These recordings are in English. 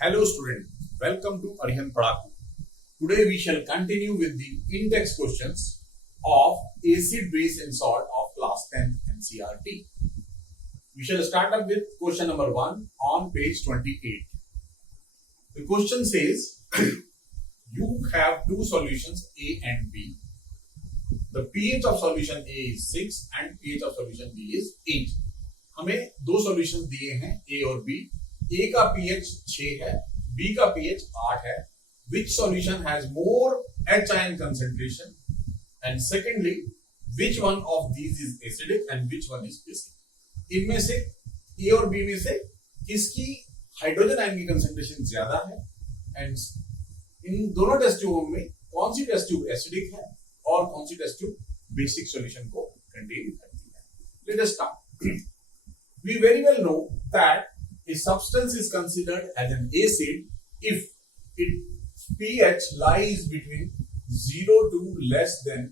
Hello student, welcome to Arihan Padaku. Today we shall continue with the in-text questions of acid, base and salt of class 10 NCERT. We shall start up with question number 1 on page 28. The question says, you have two solutions A and B. The pH of solution A is 6 and pH of solution B is 8. हमें दो solution दिए हैं A और B. A का pH 6 है, B का pH 8 है. Which solution has more H ion concentration? And secondly, which one of these is acidic and which one is basic? इनमें से A और B में से किसकी हाइड्रोजन आयन की कंसेंट्रेशन ज्यादा है? एंड इन दोनों टेस्ट ट्यूब में कौन सी टेस्ट ट्यूब एसिडिक है और कौन सी टेस्ट ट्यूब बेसिक सॉल्यूशन को कंटेन करती है? Let us start. We very well know that a substance is considered as an acid if its pH lies between 0 to less than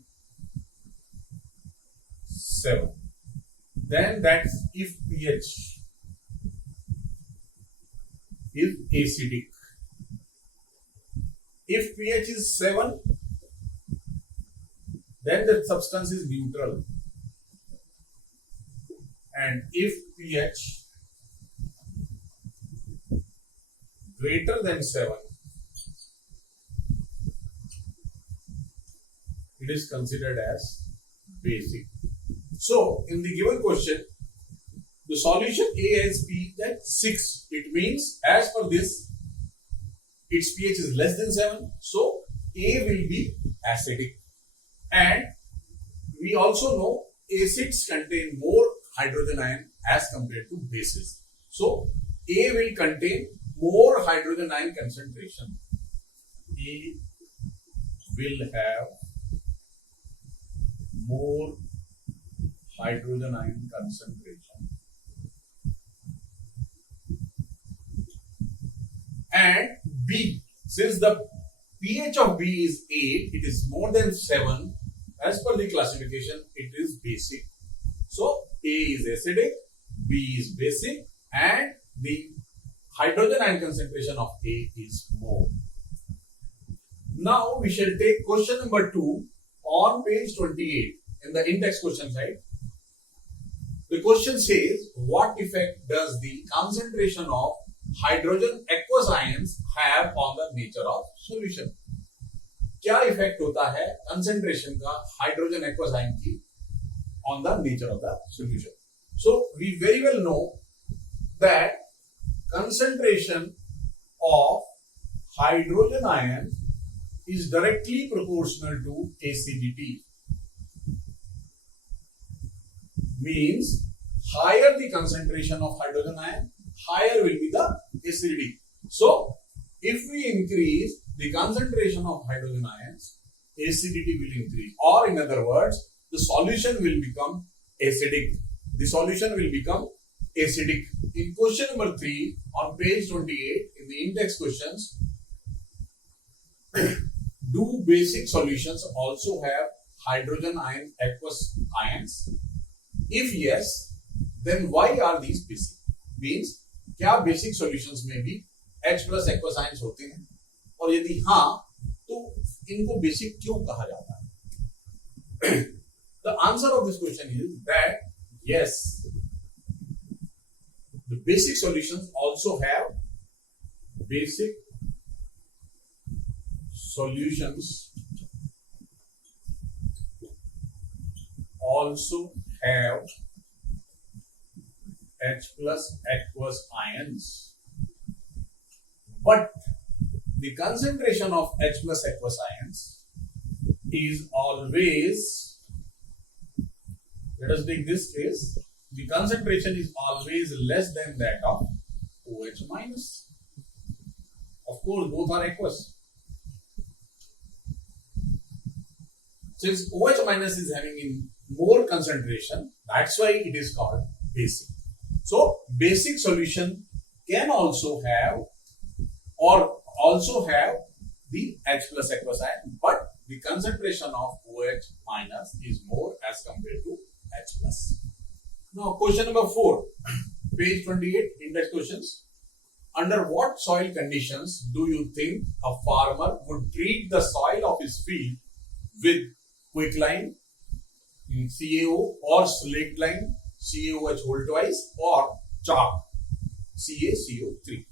7. Then that's if pH is acidic. If pH is 7, then the substance is neutral. And if pH greater than 7, it is considered as basic. So, in the given question, the solution A has pH at 6. It means, as per this, its pH is less than 7. So, A will be acidic. And we also know acids contain more hydrogen ion as compared to bases. So, A will contain more hydrogen ion concentration. A will have more hydrogen ion concentration. And B, since the pH of B is 8, it is more than 7. As per the classification, it is basic. So, A is acidic, B is basic, and the hydrogen ion concentration of A is more. Now, we shall take question number 2 on page 28 in the in-text question side. The question says, what effect does the concentration of hydrogen aqueous ions have on the nature of solution? क्या effect होता है concentration का hydrogen aqueous ion की on the nature of the solution? So we very well know that concentration of hydrogen ion is directly proportional to acidity. Means higher the concentration of hydrogen ion, higher will be the acidity. So if we increase the concentration of hydrogen ions, acidity will increase, or in other words, the solution will become acidic. The solution will become acidic. In question number 3 on page 28 in the in-text questions, do basic solutions also have hydrogen ion aqueous ions? If yes, then why are these basic? Means क्या basic solutions में भी H plus aqueous ions होते हैं? और यदि हाँ, तो इनको basic क्यों कहा जाता है? The answer of this question is that yes, the basic solutions also have basic solutions also have H plus aqueous ions, but the concentration of H plus aqueous ions is always, let us take this case, the concentration is always less than that of OH minus. Of course, both are aqueous. Since OH minus is having in more concentration, that's why it is called basic. So, basic solution can also have or also have the H plus aqueous ion, but the concentration of OH minus is more as compared to H plus. Now, question number 4, page 28, index questions. Under what soil conditions do you think a farmer would treat the soil of his field with quicklime, CaO, or slaked lime, CaOH whole twice, or chalk, CaCO3?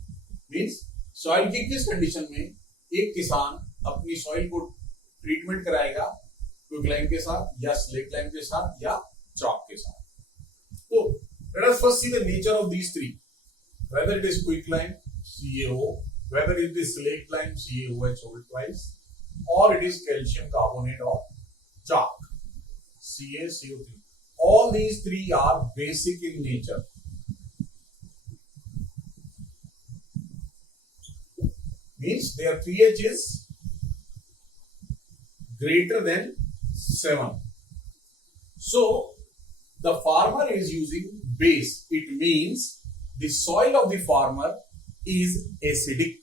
Means soil की किस condition में एक किसान अपनी soil को treatment कराएगा, quicklime के साथ या स्लेक्ट लाइम के साथ या चॉक के साथ. तो let us first see the nature of these three. Whether it is quicklime, CaO, whether it is slaked lime, CaOH whole twice, or it is calcium carbonate or chalk, CaCO3. All these three are basic in nature. Means their pH is greater than 7. So the farmer is using base. It means the soil of the farmer is acidic.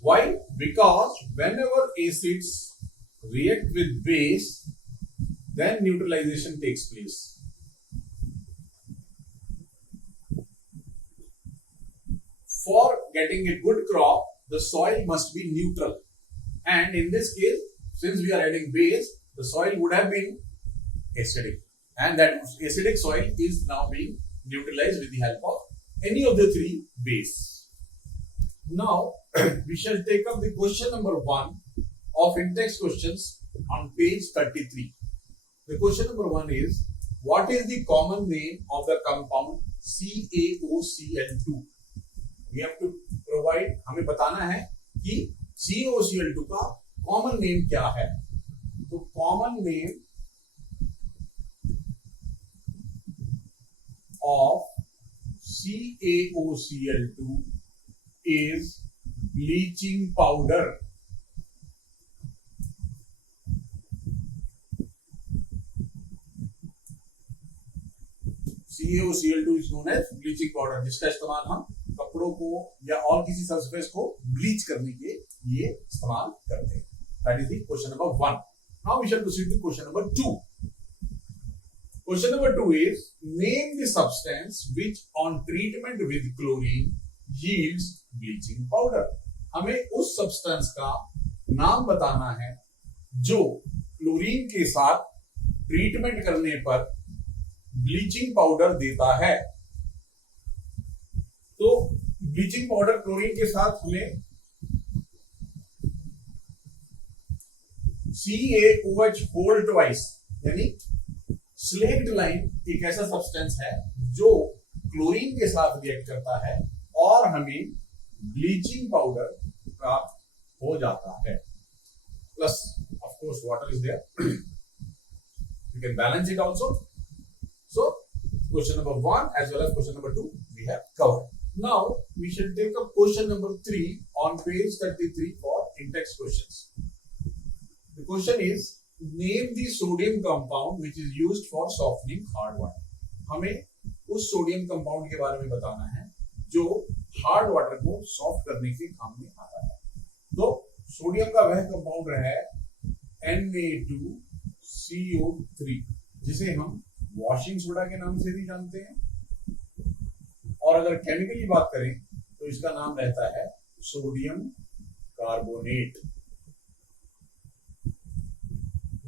Why? Because whenever acids react with base, then neutralization takes place. For getting a good crop, the soil must be neutral. And in this case, since we are adding base, the soil would have been acidic. And that acidic soil is now being neutralized with the help of any of the three base. Now, we shall take up the question number 1 of in-text questions on page 33. The question number 1 is, what is the common name of the compound CaOCl2? We have to provide, हमें बताना है कि CaOCl2 का common name क्या है. तो common name of CaOCl2 is bleaching powder. CaOCl2 is known as bleaching powder, जिसका इस्तेमाल हम कपड़ों को या और किसी सरफेस को ब्लीच करने के लिए इस्तेमाल करते हैं. That is the question number 1. Now we shall proceed to question number 2. Question number 2 is, name the substance which on treatment with chlorine yields bleaching powder. हमें उस सब्सटेंस का नाम बताना है जो क्लोरीन के साथ ट्रीटमेंट करने पर ब्लीचिंग पाउडर देता है. तो ब्लीचिंग पाउडर क्लोरीन के साथ हमें CaOH whole twice यानी स्लेक्ड लाइम एक ऐसा सब्सटेंस है जो क्लोरीन के साथ रिएक्ट करता है और हमें ब्लीचिंग पाउडर प्राप्त हो जाता है. Plus of course water is there, you can balance it also. So question number 1 as well as question number 2 we have covered. Now we shall take up question number 3 on page 33 for in-text questions. The question is, name the sodium compound which is used for softening hard water. हमें उस sodium compound के बारे में बताना है जो hard water को soft करने के काम में आता है. तो सोडियम का वह कंपाउंड है Na2CO3 जिसे हम वॉशिंग सोडा के नाम से भी जानते हैं, और अगर केमिकली बात करें तो इसका नाम रहता है sodium carbonate.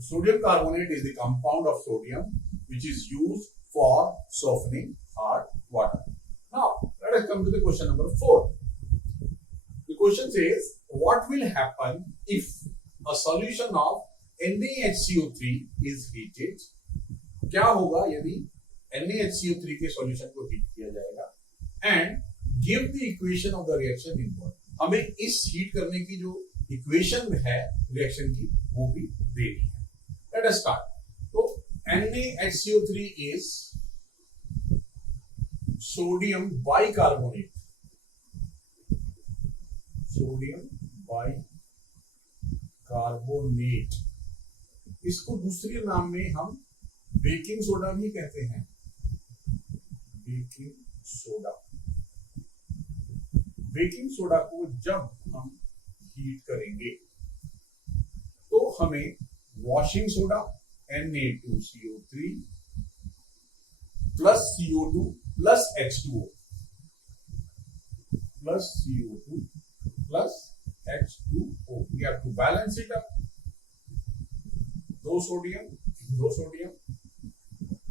Sodium carbonate is the compound of sodium which is used for softening hard water. Now, let us come to the question number 4. The question says, what will happen if a solution of NaHCO3 is heated? क्या होगा यदि NaHCO3 के solution को heat किया जाएगा? And give the equation of the reaction involved. हमें इस heat करने की जो इक्वेशन है रिएक्शन की वो भी देनी है. Let us start. So NaHCO3 is sodium bicarbonate. Sodium bicarbonate. इसको दूसरे नाम में हम बेकिंग सोडा भी कहते हैं. Baking soda. बेकिंग सोडा को जब हम हीट करेंगे तो हमें washing soda Na2CO3 plus CO2 plus H2O plus CO2 plus H2O. We have to balance it up. दो सोडियम,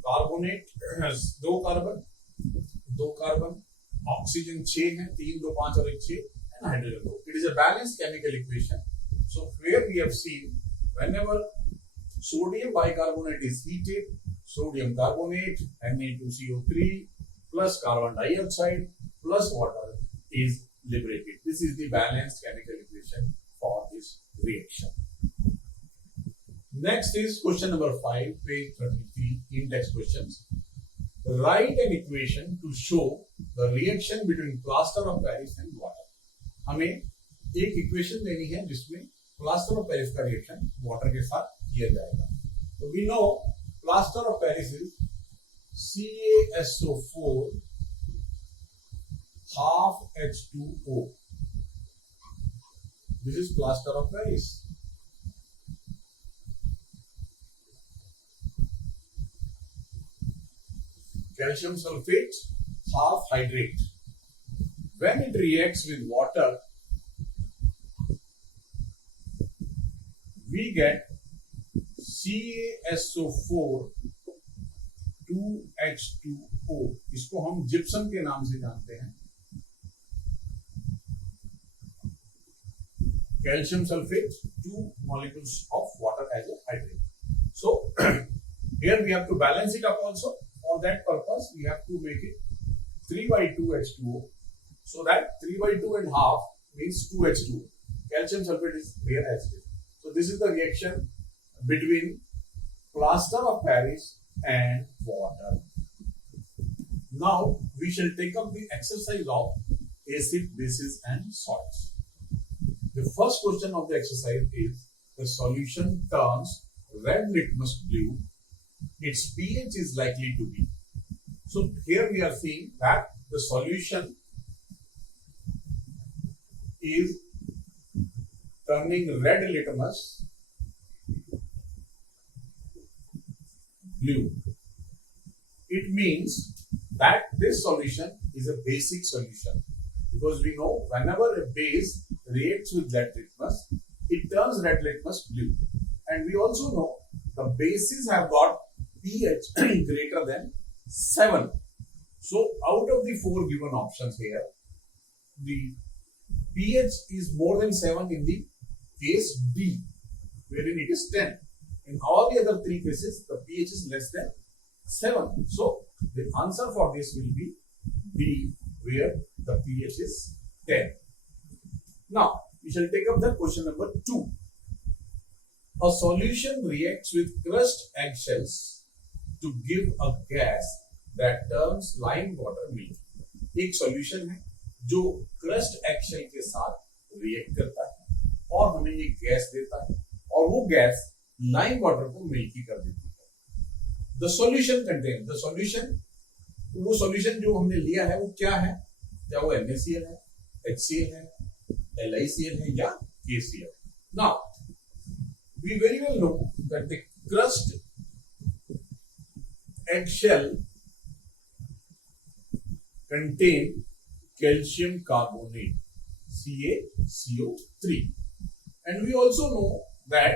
कार्बोनेट दो कार्बन, ऑक्सीजन 6 है, 3 2 5 और 1 6, and hydrogen 2. It is a balanced chemical equation. So here we have seen whenever sodium bicarbonate is heated, sodium carbonate Na2CO3 plus carbon dioxide plus water is liberated. This is the balanced chemical equation for this reaction. Next is question number 5, page 33, index questions. Write an equation to show the reaction between plaster of Paris and water. हमें एक equation देनी है जिसमें plaster of Paris का reaction water के साथ किया जाएगा. तो we know plaster of Paris is CaSO4 half H2O. This is plaster of Paris. Calcium sulfate half hydrate. When it reacts with water, we get CaSO4 2H2O. इसको हम gypsum के नाम से जानते हैं. Calcium sulfate, 2 molecules of water as a hydrate. So here we have to balance it up also. For that purpose, we have to make it 3 by 2 H2O. So that 3 by 2 and half means 2 H2O. Calcium sulfate is there as it is. So this is the reaction between plaster of Paris and water. Now we shall take up the exercise of acid, bases and salts. The first question of the exercise is the solution turns red litmus blue. Its pH is likely to be. So here we are seeing that the solution is turning red litmus blue. It means that this solution is a basic solution, because we know whenever a base reacts with red litmus, it turns red litmus blue. And we also know the bases have got pH greater than 7. So out of the 4 given options here, the pH is more than 7 in the case B, wherein it is 10. In all the other 3 cases, the pH is less than 7. So the answer for this will be B, where the pH is 10. Now we shall take up the question number 2. A solution reacts with crushed eggshells to give a gas that turns lime water milky. एक solution है जो crust eggshell के साथ react करता है और हमें ये गैस देता है, और वो गैस लाइम वाटर को मिल्की कर देती है. The solution contain, the solution, वो सॉल्यूशन जो हमने लिया है वो क्या है? क्या वो NaCl है, HCl है, LiCl है या KCl? Now we very well know that the crust eggshell contain calcium carbonate CaCO3, and we also know that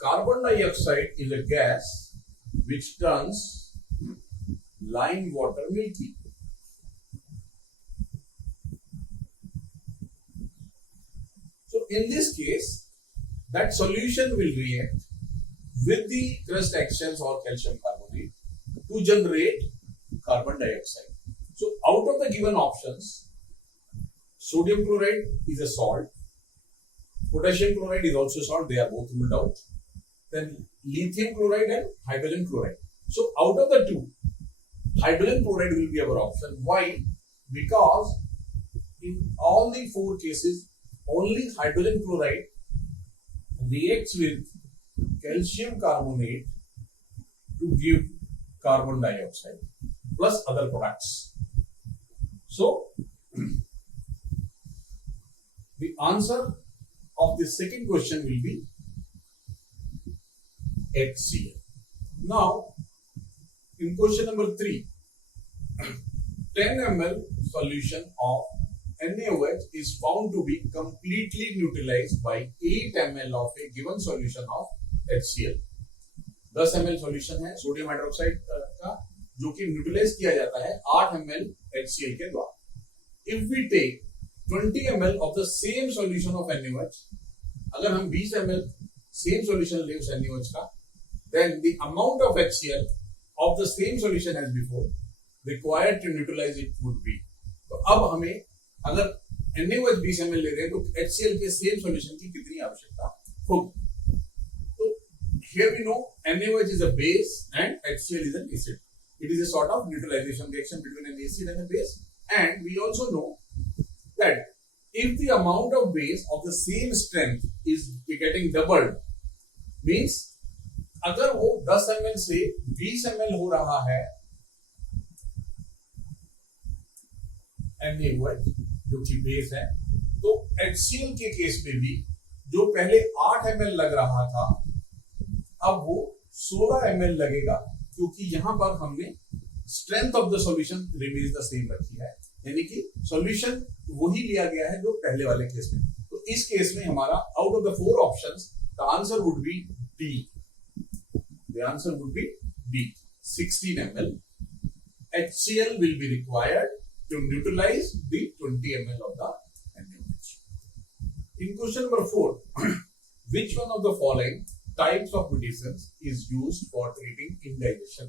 carbon dioxide is a gas which turns lime water milky. So in this case, that solution will react with the crust eggshells or calcium carbonate to generate carbon dioxide. So out of the given options, sodium chloride is a salt, potassium chloride is also salt, they are both ruled out. Then lithium chloride and hydrogen chloride. So out of the 2, hydrogen chloride will be our option. Why? Because in all the 4 cases, only hydrogen chloride reacts with calcium carbonate to give carbon dioxide plus other products. So the answer of the second question will be HCl. Now in question number 3, 10 ml solution of NaOH is found to be completely neutralized by 8 ml of a given solution of HCl. 10 ml solution है sodium hydroxide का जो कि neutralise किया जाता है 8 ml HCl के द्वारा. If we take 20 ml of the same solution of NaOH, अगर हम 20 ml सेम सॉल्यूशन ले उस NaOH का, then the amount of HCl of the same solution as before required to neutralize it would be. तो अब हमें अगर NaOH 20 ml ले रहे हैं तो HCl के सेम सॉल्यूशन की कितनी आवश्यकता होगी. तो here we know NaOH is a base and HCl is an acid. It is a sort of neutralization reaction between an acid and a base. And we also know that if the amount of base of the same strength is getting doubled, means अगर वो 10 ml से 20 ml हो रहा है NaOH जो कि base है, तो HCl के केस में भी जो पहले 8 ml लग रहा था अब वो 16 ml लगेगा, क्योंकि यहां पर हमने strength of the solution remains the same रखी है, यानी कि सॉल्यूशन वही लिया गया है जो पहले वाले केस में. तो इस केस में हमारा out of the 4 options the answer would be D. The answer would be D. 16 ml HCl will be required to neutralize the 20 ml of the NaOH. In question number 4, which one of the following types of medicines is used for treating indigestion?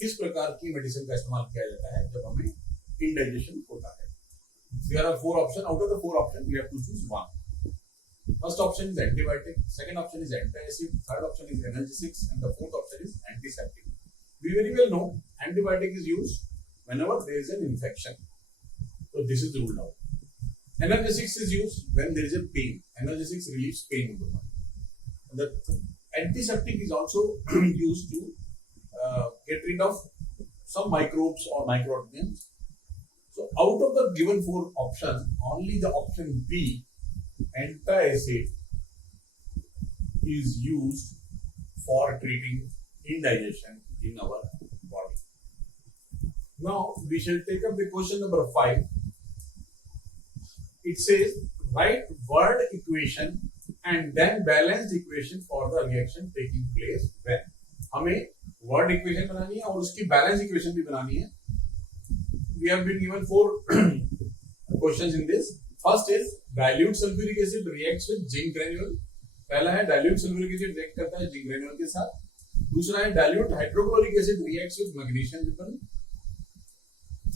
किस प्रकार की medicine का इस्तेमाल किया जाता है जब हमें indigestion होता है? There are 4 options. Out of the 4 options, we have to choose one. First option is antibiotic. Second option is antacid. Third option is analgesics, and the fourth option is antiseptic. We very well know antibiotic is used whenever there is an infection. So this is ruled out. Analgesics is used when there is a pain. Analgesics relieves pain in the body. The antiseptic is also used to get rid of some microbes or microorganisms. So out of the given 4 options, only the option B, antacid, is used for treating indigestion in our body. Now we shall take up the question number 5. It says write word equation and then balanced equation for the reaction taking place when. हमें word equation बनानी है और उसकी balance equation भी बनानी है. We have been given 4 questions in this. First is dilute sulfuric acid reacts with zinc granule. पहला है dilute sulfuric acid react करता है zinc granule के साथ. दूसरा है dilute hydrochloric acid reacts with magnesium ribbon.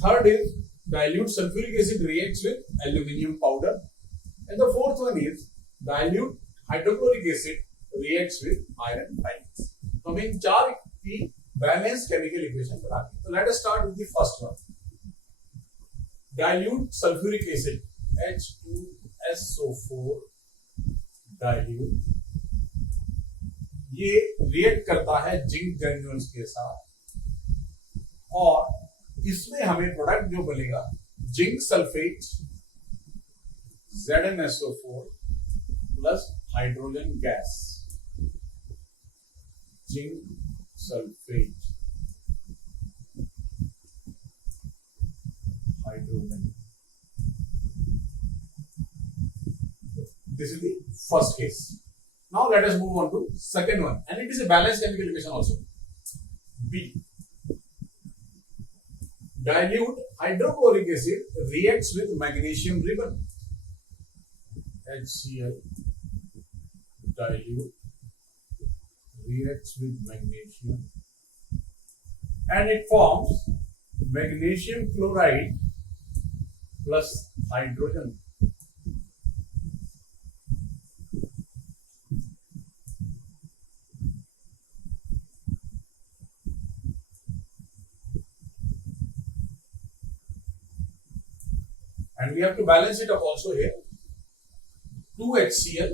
Third is dilute sulfuric acid reacts with aluminium powder. And the fourth one is dilute hydrochloric acid reacts with iron filings. तो हमें इन 4 की balance chemical equation बनानी है. तो let us start with the first one. dilute sulfuric acid H2SO4 dilute, ये react करता है zinc granules के साथ और इसमें हमें प्रोडक्ट जो बनेगा zinc sulphate ZnSO4 plus hydrogen gas. Zinc sulphate hydrogen. This is the first case. Now let us move on to second one, and it is a balanced chemical equation also. B. Dilute hydrochloric acid reacts with magnesium ribbon. HCl dilute reacts with magnesium and it forms magnesium chloride plus hydrogen. And we have to balance it up also here. 2HCl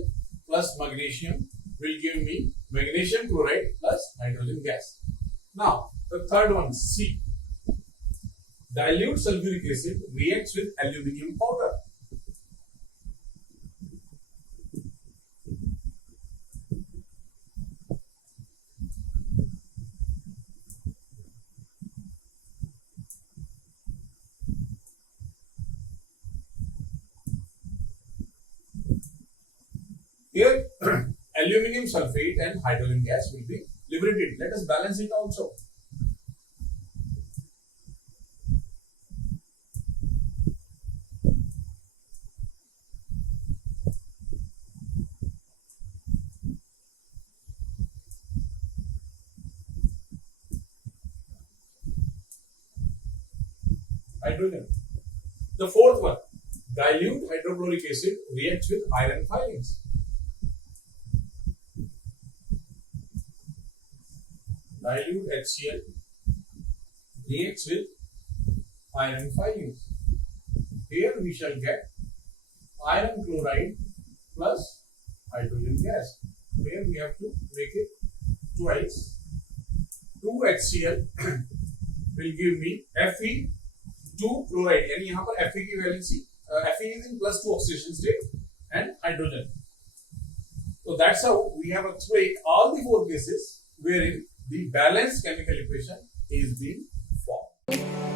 plus magnesium will give me magnesium chloride plus hydrogen gas. Now, the third one, C. Dilute sulfuric acid reacts with aluminium powder. Here, aluminum sulfate and hydrogen gas will be liberated. Let us balance it also. Hydrogen. The fourth one, dilute hydrochloric acid reacts with iron filings. Dilute HCl reacts with iron filings. Here we shall get iron chloride plus hydrogen gas. Here we have to make it twice. 2 HCl will give me Fe 2 chloride, यानी यहाँ पर Fe की valency Fe is in +2 oxidation state and hydrogen. So that's how we have explained all the 4 cases wherein the balanced chemical equation is being formed.